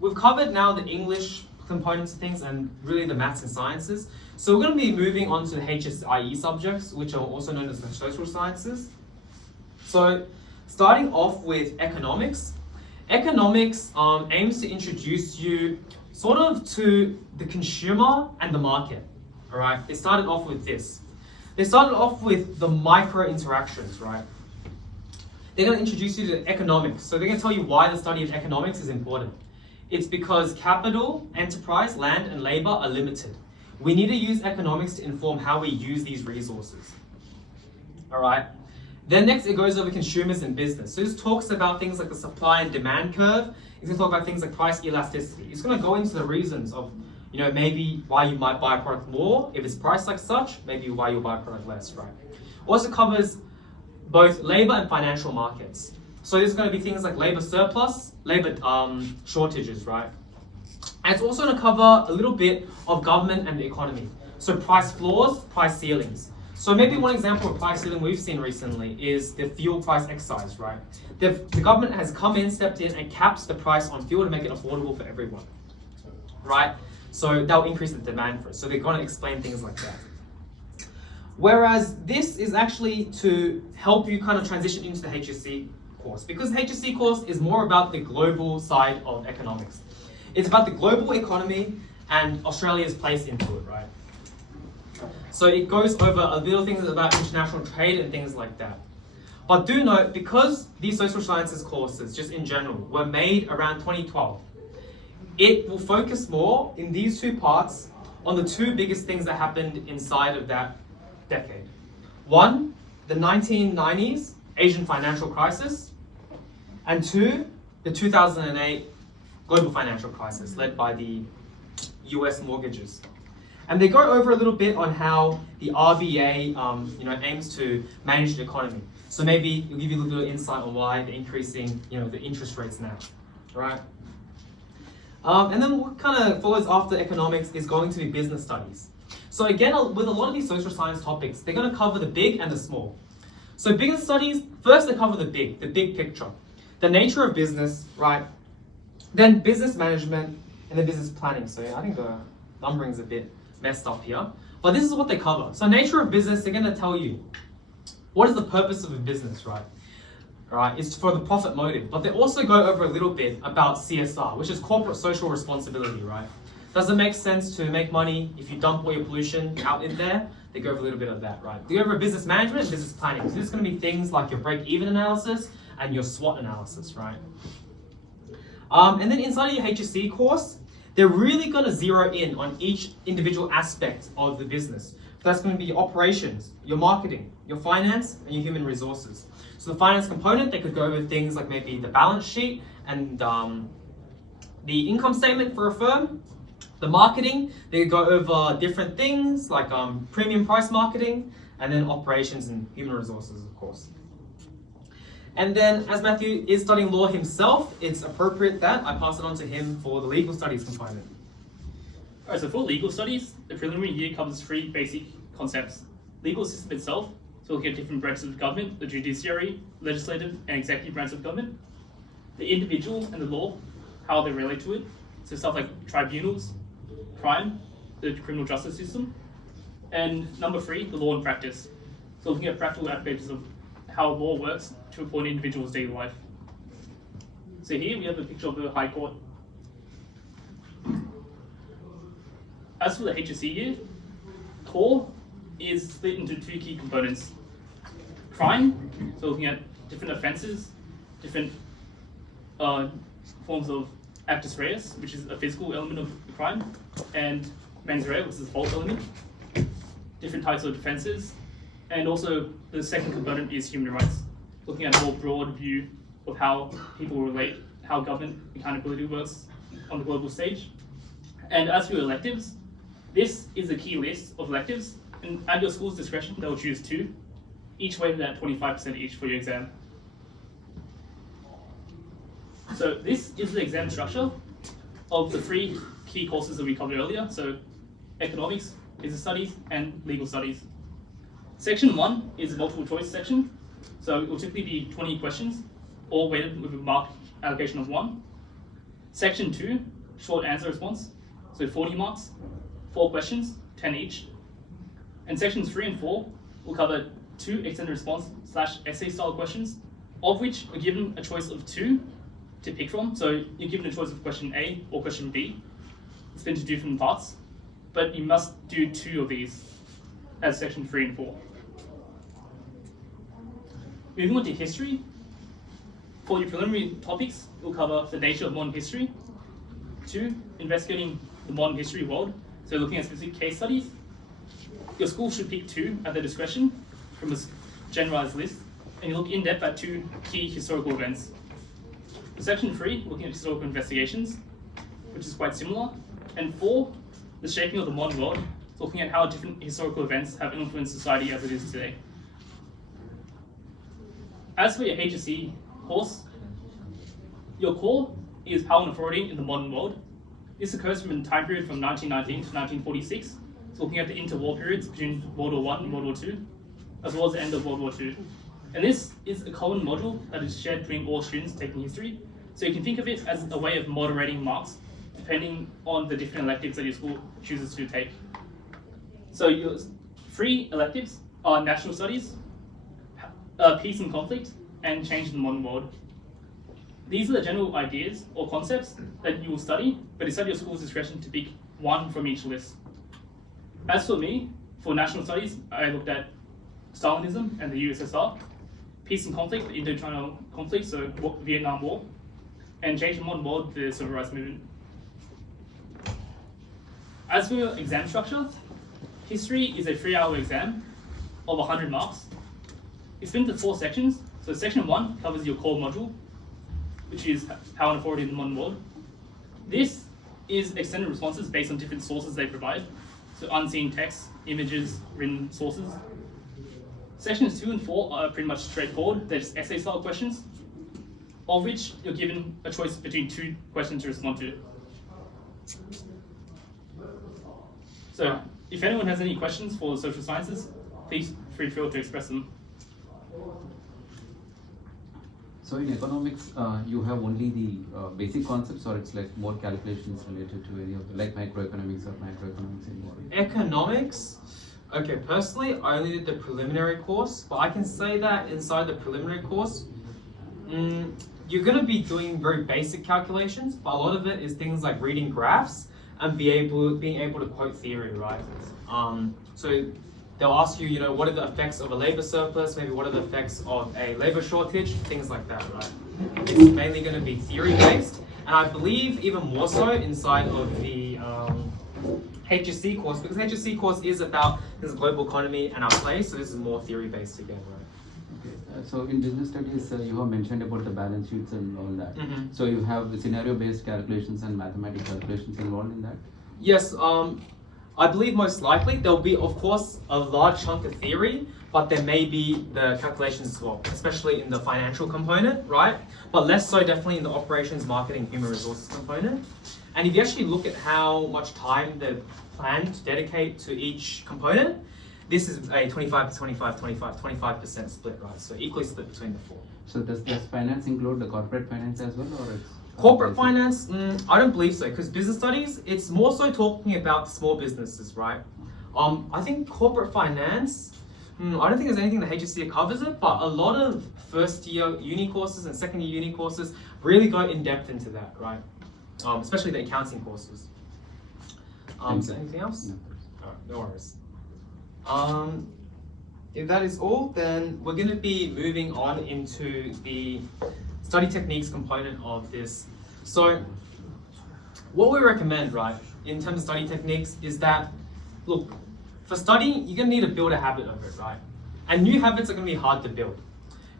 we've covered now the English components of things and really the maths and sciences. So we're going to be moving on to the HSIE subjects, which are also known as the social sciences. So starting off with economics. Economics aims to introduce you sort of to the consumer and the market. All right. They started off with this. They started off with the micro interactions, right? They're going to introduce you to economics. So they're going to tell you why the study of economics is important. It's because capital, enterprise, land, and labor are limited. We need to use economics to inform how we use these resources. All right. Then next it goes over consumers and business. So this talks about things like the supply and demand curve. It's going to talk about things like price elasticity. It's going to go into the reasons of, you know, maybe why you might buy a product more if it's priced like such, maybe why you'll buy a product less, right? Also covers both labor and financial markets. So this is going to be things like labor surplus, labor shortages, right? And it's also going to cover a little bit of government and the economy. So price floors, price ceilings. So maybe one example of price ceiling we've seen recently is the fuel price excise, right? The government has come in, stepped in, and caps the price on fuel to make it affordable for everyone, right? So that will increase the demand for it. So they're going to explain things like that. Whereas this is actually to help you kind of transition into the HSC course, because the HSC course is more about the global side of economics. It's about the global economy and Australia's place into it, right? So it goes over a little things about international trade and things like that. But do note, because these social sciences courses, just in general, were made around 2012, it will focus more in these two parts on the two biggest things that happened inside of that decade. One, the 1990s Asian financial crisis, and two, the 2008 global financial crisis led by the US mortgages. And they go over a little bit on how the RBA aims to manage the economy. So maybe it'll give you a little insight on why they're increasing the interest rates now, right? And then what kind of follows after economics is going to be business studies. So again, with a lot of these social science topics, they're going to cover the big and the small. So business studies, first they cover the big picture. The nature of business, right? Then business management, and then business planning. So I think the numbering's a bit messed up here. But this is what they cover. So nature of business, they're going to tell you, what is the purpose of a business, right? Right, it's for the profit motive. But they also go over a little bit about CSR, which is corporate social responsibility, right? Does it make sense to make money if you dump all your pollution out in there? They go over a little bit of that, right? They go over business management and business planning. So this is going to be things like your break-even analysis and your SWOT analysis, right? And then inside of your HSC course, they're really going to zero in on each individual aspect of the business. So that's going to be your operations, your marketing, your finance, and your human resources. So the finance component, they could go over things like maybe the balance sheet and the income statement for a firm. The marketing, they could go over different things like premium price marketing, and then operations and human resources, of course. And then, as Matthew is studying law himself, it's appropriate that I pass it on to him for the legal studies component. Alright, so for legal studies, the preliminary year covers 3 basic concepts. Legal system itself, so we'll get different branches of government, the judiciary, legislative, and executive branch of government. The individual and the law, how they relate to it. So stuff like tribunals, crime, the criminal justice system. And number 3, the law and practice. So looking at practical applications of how law works for an individual's daily life. So here we have a picture of the High Court. As for the HSC year, core is split into 2 key components. Crime, so looking at different offences, different forms of actus reus, which is a physical element of the crime, and mens rea, which is the false element, different types of defences, and also the second component is human rights. looking at a more broad view of how people relate, how government accountability works on the global stage. And as for your electives, this is a key list of electives, and at your school's discretion, they'll choose 2, each weighted at 25% each for your exam. So this is the exam structure of the 3 key courses that we covered earlier, so economics, business studies, and legal studies. Section 1 is a multiple choice section, so it will typically be 20 questions, all weighted with a mark allocation of 1. Section 2, short answer response, so 40 marks, 4 questions, 10 each. And sections 3 and 4 will cover 2 extended response / essay style questions, of which are given a choice of 2 to pick from. So you're given a choice of question A or question B. It's split into different parts, but you must do 2 of these as section 3 and 4. Moving on to history. For your preliminary topics, we'll cover the nature of modern history, 2, investigating the modern history world, so looking at specific case studies. Your school should pick 2 at their discretion from a generalized list, and you look in depth at 2 key historical events. Section 3, looking at historical investigations, which is quite similar, and 4, the shaping of the modern world, looking at how different historical events have influenced society as it is today. As for your Hsc course, your core is Power and Authority in the Modern World. This occurs from a time period from 1919 to 1946, so looking at the interwar periods between World War I and World War II, as well as the end of World War II. And this is a common module that is shared between all students taking history, so you can think of it as a way of moderating marks depending on the different electives that your school chooses to take. So your 3 electives are National Studies, Peace and Conflict, and Change in the Modern World. These are the general ideas or concepts that you will study, but it's at your school's discretion to pick 1 from each list. As for me, for National Studies, I looked at Stalinism and the USSR, Peace and Conflict, the Indochina conflict, so Vietnam War, and Change in the Modern World, the Civil Rights Movement. As for your exam structure, history is a 3-hour exam of 100 marks. It's split into 4 sections. So section 1 covers your core module, which is Power and Authority in the Modern World. This is extended responses based on different sources they provide. So unseen text, images, written sources. Sections 2 and 4 are pretty much straightforward. They're just essay style questions, of which you're given a choice between 2 questions to respond to. So if anyone has any questions for the social sciences, please feel to express them. So in economics, you have only the basic concepts, or it's like more calculations related to any of the, like microeconomics or macroeconomics involved? Economics? Okay, personally, I only did the preliminary course, but I can say that inside the preliminary course, you're going to be doing very basic calculations, but a lot of it is things like reading graphs and being able to quote theory, right? So they'll ask you, what are the effects of a labor surplus, maybe what are the effects of a labor shortage, things like that, right? It's mainly going to be theory-based, and I believe even more so inside of the Hsc course, because Hsc course is about this global economy and our place, so this is more theory-based again, right? Okay. So in business studies, you have mentioned about the balance sheets and all that. Mm-hmm. So you have scenario-based calculations and mathematical calculations involved in that? Yes, I believe most likely there'll be, of course, a large chunk of theory, but there may be the calculations as well, especially in the financial component, right? But less so definitely in the operations, marketing, human resources component. And if you actually look at how much time they've planned to dedicate to each component, this is a 25% split, right? So equally split between the 4. So does finance include the corporate finance as well, or it's? Corporate finance, I don't believe so, because business studies, it's more so talking about small businesses, right? I think corporate finance, I don't think there's anything that HSC covers it, but a lot of first year uni courses and second year uni courses really go in depth into that, right? Especially the accounting courses. So anything else? No. Alright, no worries. If that is all, then we're going to be moving on into the study techniques component of this. So what we recommend, right, in terms of study techniques is that, look, for studying, you're going to need to build a habit of it, right? And new habits are going to be hard to build.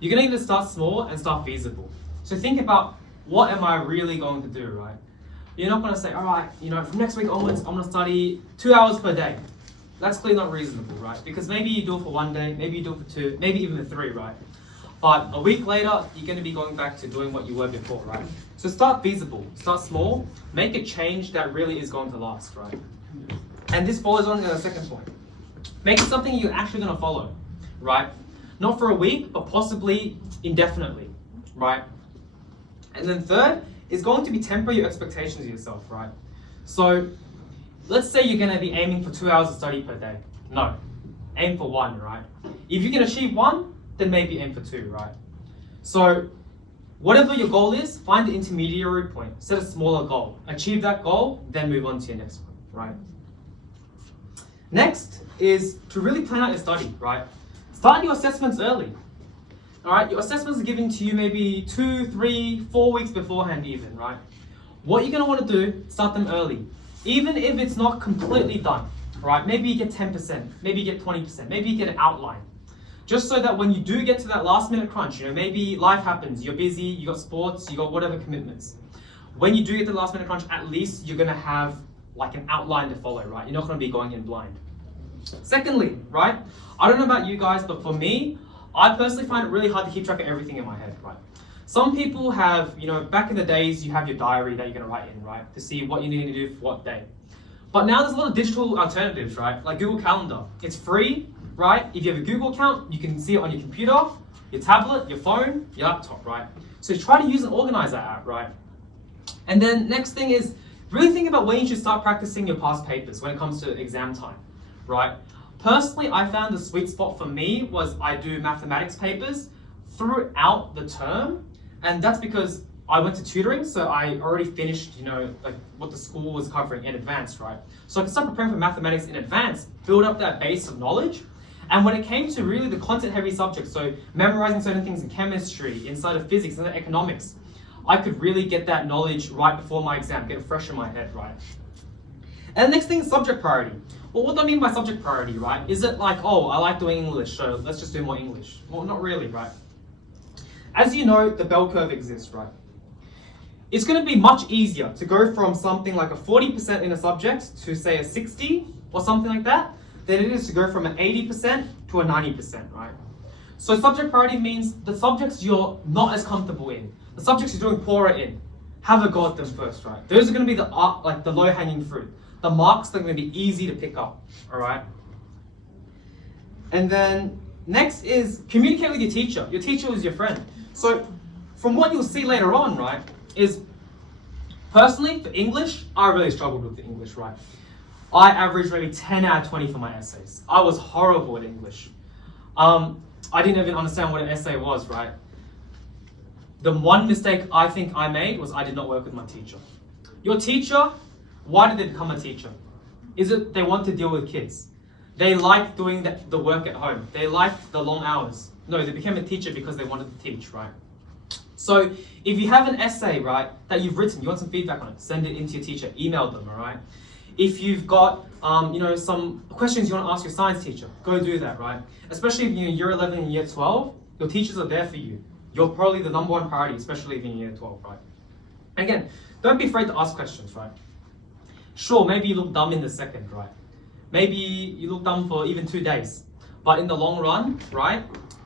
you're going to either start small and start feasible. So think about, what am I really going to do, right? You're not going to say, all right, from next week onwards, I'm going to study 2 hours per day. That's clearly not reasonable, right? Because maybe you do it for 1 day, maybe you do it for 2, maybe even for 3, right? But a week later, you're going to be going back to doing what you were before, right? So start feasible, start small, make a change that really is going to last, right? And this follows on to the second point. Make it something you're actually going to follow, right? Not for a week, but possibly indefinitely, right? And then third is going to be temper your expectations of yourself, right? So let's say you're going to be aiming for 2 hours of study per day. No, aim for 1, right? If you can achieve 1, then maybe aim for 2, right? So whatever your goal is, find the intermediary point, set a smaller goal, achieve that goal, then move on to your next one, right? Next is to really plan out your study, right? Start your assessments early. All right, your assessments are given to you maybe 2, 3, 4 weeks beforehand even, right? What you're gonna wanna do, start them early. Even if it's not completely done, right? Maybe you get 10%, maybe you get 20%, maybe you get an outline. Just so that when you do get to that last minute crunch, maybe life happens, you're busy, you got sports, you got whatever commitments. When you do get to the last minute crunch, at least you're gonna have like an outline to follow, right? You're not gonna be going in blind. Secondly, right? I don't know about you guys, but for me, I personally find it really hard to keep track of everything in my head, right? Some people have, back in the days, you have your diary that you're gonna write in, right? To see what you need to do for what day. But now there's a lot of digital alternatives, right? Like Google Calendar. It's free, right? If you have a Google account, you can see it on your computer, your tablet, your phone, your laptop, right? So try to use and organize that app, right? And then next thing is, really think about when you should start practicing your past papers when it comes to exam time, right? Personally, I found the sweet spot for me was I do mathematics papers throughout the term, and that's because I went to tutoring, so I already finished, like what the school was covering in advance, right? So I could start preparing for mathematics in advance, build up that base of knowledge, and when it came to really the content-heavy subjects, so memorizing certain things in chemistry, inside of physics, inside of economics, I could really get that knowledge right before my exam, get it fresh in my head, right? And the next thing is subject priority. Well, what do I mean by subject priority, right? Is it like, oh, I like doing English, so let's just do more English? Well, not really, right? As you know, the bell curve exists, right? It's going to be much easier to go from something like a 40% in a subject to say a 60 or something like that than it is to go from an 80% to a 90%, right? So subject priority means the subjects you're not as comfortable in, the subjects you're doing poorer in, have a go at them first, right? Those are going to be the low-hanging fruit, the marks that are going to be easy to pick up, all right? And then next is communicate with your teacher. Your teacher is your friend. So from what you'll see later on, right, is personally for English, I really struggled with the English, right? I averaged maybe 10 out of 20 for my essays. I was horrible at English. I didn't even understand what an essay was, right? The one mistake I think I made was I did not work with my teacher. Your teacher, why did they become a teacher? Is it they want to deal with kids? They like doing the work at home. They like the long hours. No, they became a teacher because they wanted to teach, right? So if you have an essay, right, that you've written, you want some feedback on it, send it into your teacher, email them, all right? If you've got, some questions you want to ask your science teacher, go do that, right? Especially if you're in year 11 and year 12, your teachers are there for you. You're probably the number one priority, especially if you're in year 12, right? And again, don't be afraid to ask questions, right? Sure, maybe you look dumb in the second, right? Maybe you look dumb for even 2 days. But in the long run, right,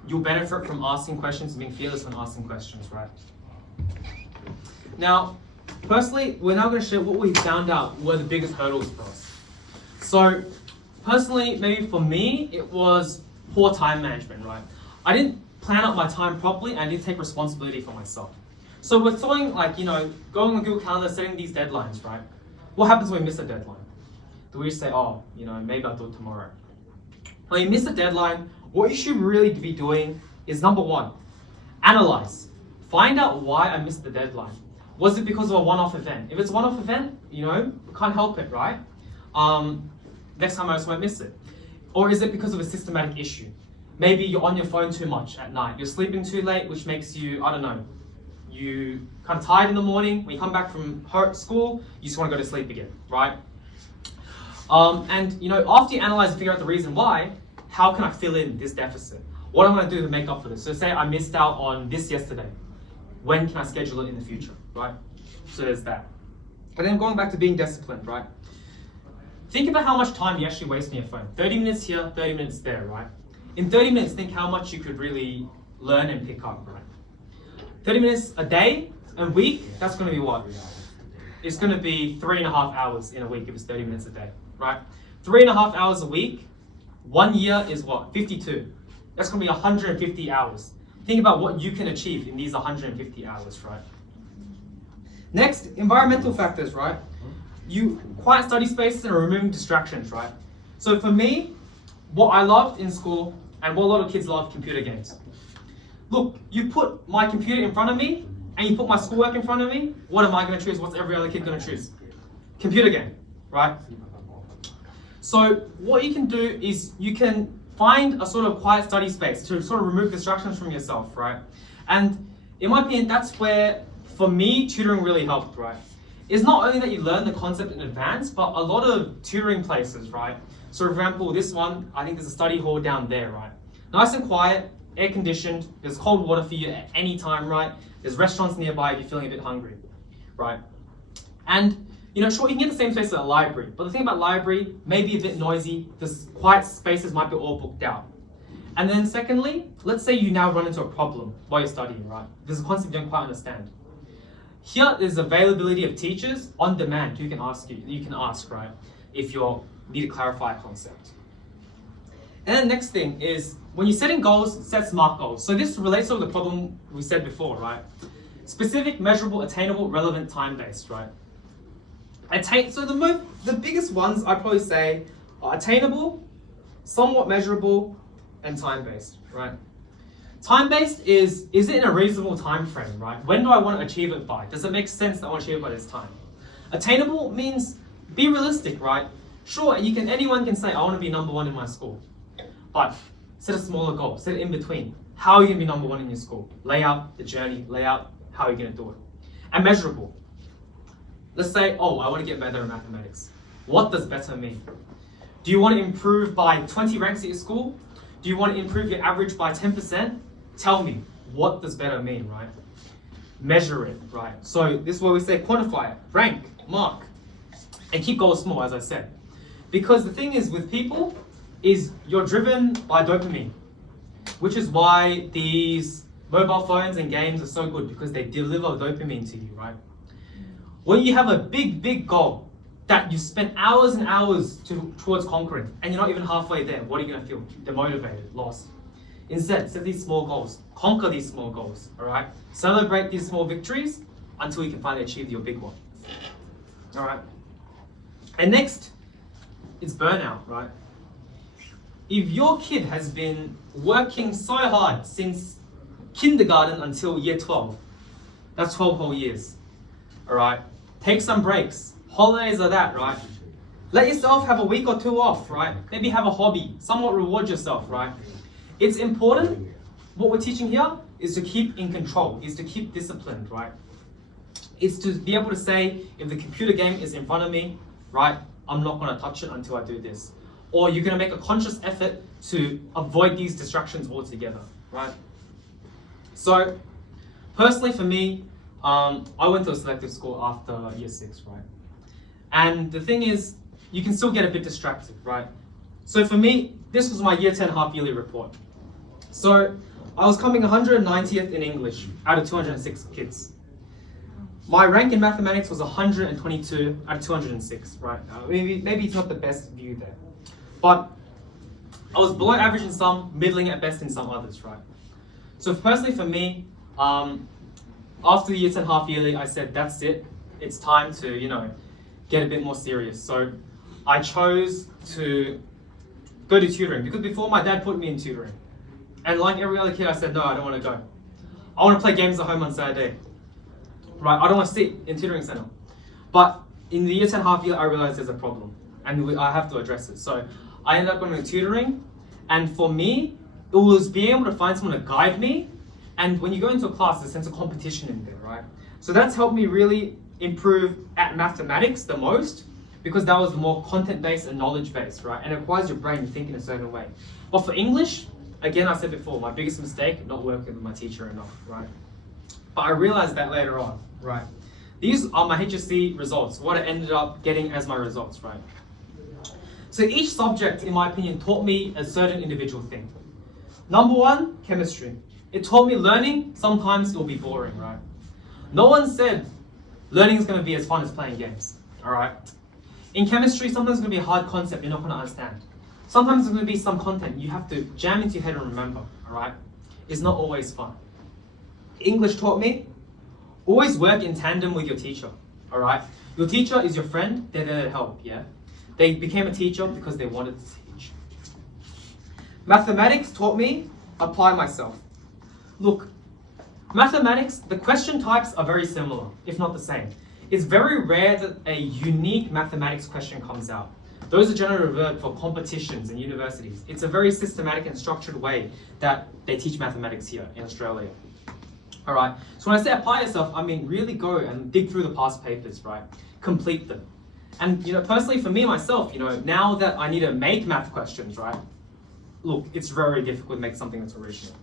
you'll benefit from asking questions and being fearless when asking questions, right? Now, personally, we're now going to share what we found out were the biggest hurdles for us. So, personally, maybe for me, it was poor time management, right? I didn't plan out my time properly and I didn't take responsibility for myself. So we're throwing going on Google Calendar, setting these deadlines, right? What happens when we miss a deadline? Do we say, oh, maybe I'll do it tomorrow? When you miss a deadline, what you should really be doing is number one, analyze. Find out why I missed the deadline. Was it because of a one-off event? If it's a one-off event, we can't help it, right? Next time I just won't miss it. Or is it because of a systematic issue? Maybe you're on your phone too much at night. You're sleeping too late, which makes you, you kind of tired in the morning. When you come back from school, you just want to go to sleep again, right? And after you analyze and figure out the reason why, how can I fill in this deficit? what am I going to do to make up for this? So say I missed out on this yesterday. When can I schedule it in the future, right? So there's that. But then going back to being disciplined, right? Think about how much time you actually waste on your phone. 30 minutes here, 30 minutes there, right? In 30 minutes, think how much you could really learn and pick up, right? 30 minutes a day, a week, that's going to be what? It's going to be 3.5 hours in a week if it's 30 minutes a day, right? 3.5 hours a week, 1 year is what? 52. That's going to be 150 hours. Think about what you can achieve in these 150 hours, right? Next, environmental factors, right? Quiet study spaces and removing distractions, right? So for me, what I loved in school and what a lot of kids love, computer games. Look, you put my computer in front of me and you put my schoolwork in front of me, what am I going to choose? What's every other kid going to choose? Computer game, right? So what you can do is you can find a sort of quiet study space to sort of remove distractions from yourself, right? And in my opinion, that's where, for me, tutoring really helped, right? It's not only that you learn the concept in advance, but a lot of tutoring places, right? So for example, this one, I think there's a study hall down there, right? Nice and quiet, air conditioned, there's cold water for you at any time, right? There's restaurants nearby if you're feeling a bit hungry, right? And sure, you can get the same space at a library, but the thing about library, maybe a bit noisy, the quiet spaces might be all booked out. And then secondly, let's say you now run into a problem while you're studying, right? There's a concept you don't quite understand. Here is availability of teachers on demand you can ask, right? If you need to clarify a concept. And then next thing is, when you're setting goals, set SMART goals. So this relates to the problem we said before, right? Specific, measurable, attainable, relevant, time-based, right? So the biggest ones I'd probably say are attainable, somewhat measurable, and time-based, right? Time-based is it in a reasonable time frame, right? When do I want to achieve it by? Does it make sense that I want to achieve it by this time? Attainable means be realistic, right? Sure, anyone can say, I want to be number one in my school. But set a smaller goal, set it in between. How are you going to be number one in your school? Lay out the journey, lay out how you're going to do it. And measurable. Let's say, I want to get better in mathematics. What does better mean? Do you want to improve by 20 ranks at your school? Do you want to improve your average by 10%? Tell me, what does better mean, right? Measure it, right? So this is where we say quantify it, rank, mark, and keep goals small, as I said. Because the thing is with people, is you're driven by dopamine, which is why these mobile phones and games are so good, because they deliver dopamine to you, right? When you have a big goal that you spent hours and hours towards conquering, and you're not even halfway there, what are you going to feel? Demotivated, lost. Instead, set these small goals. Conquer these small goals, all right? Celebrate these small victories until you can finally achieve your big one, all right? And next, it's burnout, right? If your kid has been working so hard since kindergarten until year 12, that's 12 whole years, all right? Take some breaks. Holidays are that, right? Let yourself have a week or two off, right? Maybe have a hobby, somewhat reward yourself, right? It's important. What we're teaching here is to keep in control, is to keep disciplined, right? It's to be able to say, if the computer game is in front of me, right, I'm not going to touch it until I do this. Or you're going to make a conscious effort to avoid these distractions altogether, right? So, personally for me, I went to a selective school after year 6, right? And the thing is, you can still get a bit distracted, right? So for me, this was my year 10 half-yearly report. So I was coming 190th in English out of 206 kids. My rank in mathematics was 122 out of 206, right? Maybe it's not the best view there. But I was below average in some, middling at best in some others, right? So personally for me, after the year 10 half-yearly, I said, that's it. It's time to, get a bit more serious. So I chose to go to tutoring, because before my dad put me in tutoring. And like every other kid, I said, no, I don't want to go. I want to play games at home on Saturday. Right, I don't want to sit in tutoring center. But in the year 10 half year, I realized there's a problem and I have to address it. So I ended up going to tutoring, and for me, it was being able to find someone to guide me. And when you go into a class, there's a sense of competition in there, right? So that's helped me really improve at mathematics the most, because that was more content-based and knowledge-based, right? And it requires your brain to think in a certain way. But for English, Again, I said before, my biggest mistake, not working with my teacher enough, right? But I realized that later on, right? These are my HSC results, what I ended up getting as my results, right? So each subject, in my opinion, taught me a certain individual thing. Number one, chemistry. It taught me learning, sometimes it will be boring, right? No one said learning is going to be as fun as playing games, all right? In chemistry, sometimes it's going to be a hard concept you're not going to understand. Sometimes there's going to be some content you have to jam into your head and remember, all right? It's not always fun. English taught me, always work in tandem with your teacher, all right? Your teacher is your friend, they're there to help, yeah? They became a teacher because they wanted to teach. Mathematics taught me, apply myself. Look, mathematics, the question types are very similar, if not the same. It's very rare that a unique mathematics question comes out. Those are generally reserved for competitions in universities. It's a very systematic and structured way that they teach mathematics here in Australia. All right, so when I say apply yourself, I mean really go and dig through the past papers, right? Complete them. And personally for me myself, now that I need to make math questions, right? Look, it's very difficult to make something that's original.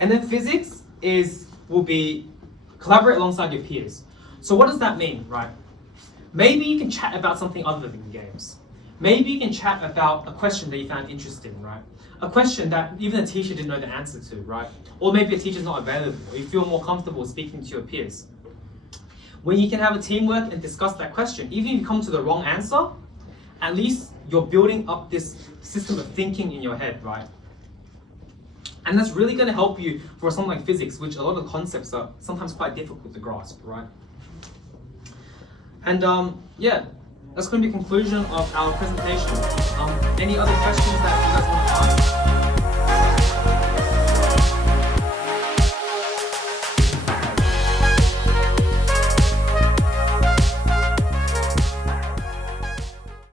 And then physics will be collaborate alongside your peers. So what does that mean, right? Maybe you can chat about something other than games. Maybe you can chat about a question that you found interesting, right? A question that even a teacher didn't know the answer to, right? Or maybe a teacher's not available, or you feel more comfortable speaking to your peers. When you can have a teamwork and discuss that question, even if you come to the wrong answer, at least you're building up this system of thinking in your head, right? And that's really going to help you for something like physics, which a lot of the concepts are sometimes quite difficult to grasp, right? And yeah, that's going to be the conclusion of our presentation. Any other questions that you guys want to ask?